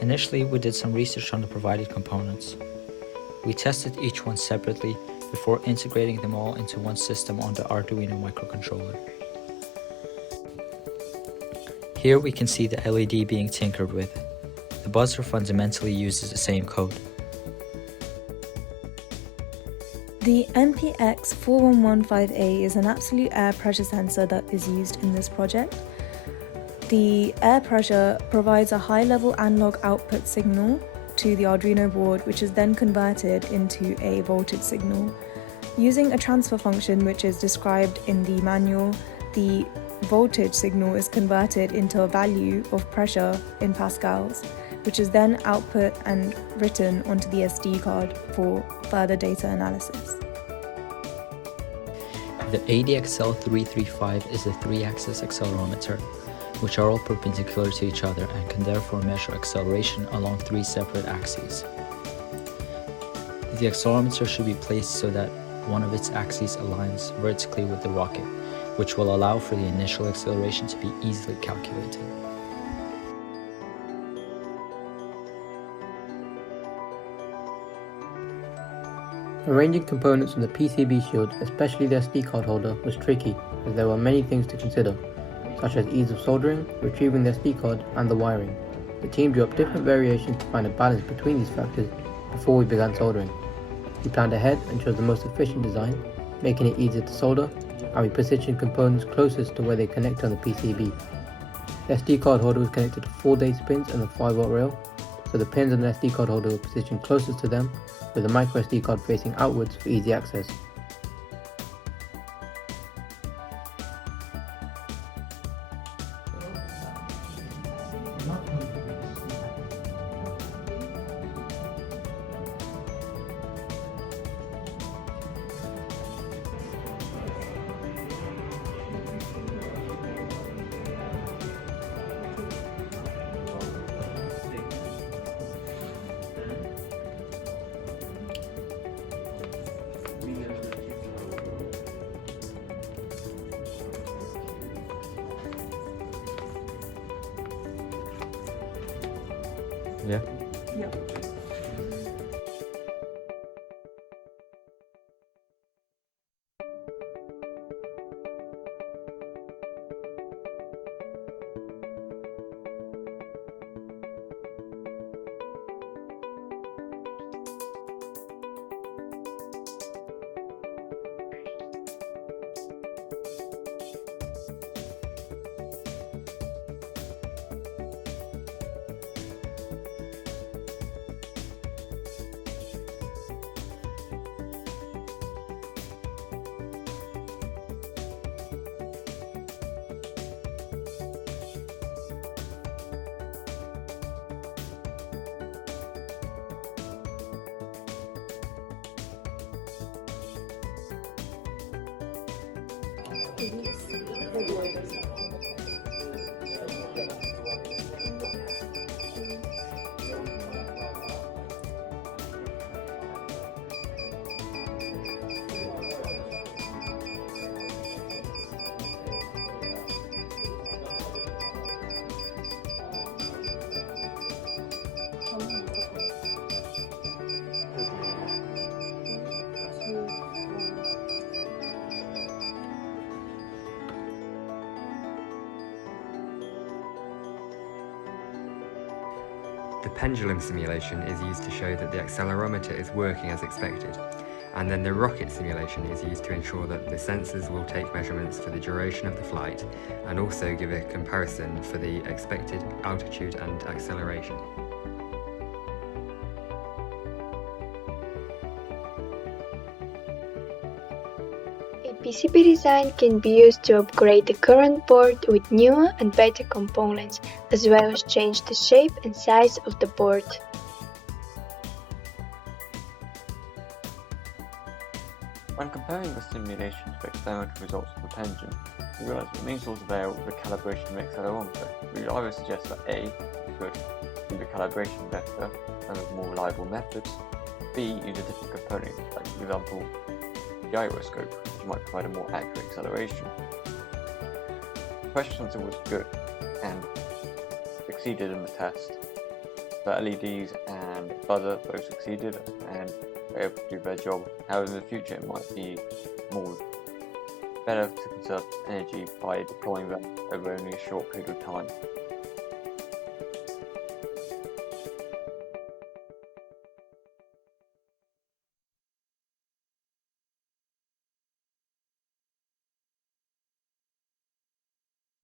Initially, we did some research on the provided components. We tested each one separately before integrating them all into one system on the Arduino microcontroller. Here we can see the LED being tinkered with. The buzzer fundamentally uses the same code. The MPX4115A is an absolute air pressure sensor that is used in this project. The air pressure provides a high-level analog output signal to the Arduino board, which is then converted into a voltage signal. Using a transfer function which is described in the manual, the voltage signal is converted into a value of pressure in pascals, which is then output and written onto the SD card for further data analysis. The ADXL335 is a 3-axis accelerometer, which are all perpendicular to each other and can therefore measure acceleration along 3 separate axes. The accelerometer should be placed so that one of its axes aligns vertically with the rocket, which will allow for the initial acceleration to be easily calculated. Arranging components on the PCB shield, especially the SD card holder, was tricky as there were many things to consider, such as ease of soldering, retrieving the SD card, and the wiring. The team drew up different variations to find a balance between these factors before we began soldering. We planned ahead and chose the most efficient design, making it easier to solder, and we positioned components closest to where they connect on the PCB. The SD card holder was connected to 4 data pins and the 5-volt rail, so the pins on the SD card holder were positioned closest to them, with the micro SD card facing outwards for easy access. Yeah? Yeah. The pendulum simulation is used to show that the accelerometer is working as expected, and then the rocket simulation is used to ensure that the sensors will take measurements for the duration of the flight and also give a comparison for the expected altitude and acceleration. A PCB design can be used to upgrade the current board with newer and better components, as well as change the shape and size of the board. When comparing the simulation to experimental results of the pendulum, we realised the main source of error was the calibration of the accelerometer. We would either suggest that A, could do the calibration better and with more reliable methods, B, use a different component, like for example, gyroscope, which might provide a more accurate acceleration. The pressure sensor was good and succeeded in the test, the LEDs and buzzer both succeeded and were able to do their job. However, in the future it might be more better to conserve energy by deploying them over only a short period of time.